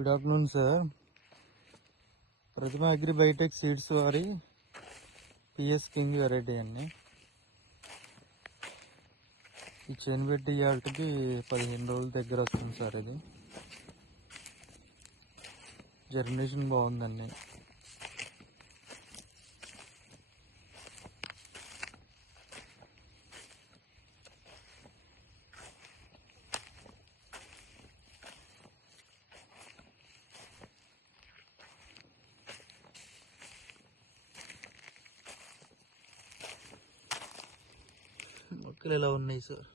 Good afternoon sir. Pratima agri biotech seeds వారి PS king variety అండి. ఈ చేను పెట్టి ఇవాళకి 15 రోజుల దగ్గర వస్తుంది సార్. ఇది జర్మినేషన్ బాగుందండి. మొక్కలు ఎలా ఉన్నాయి సార్?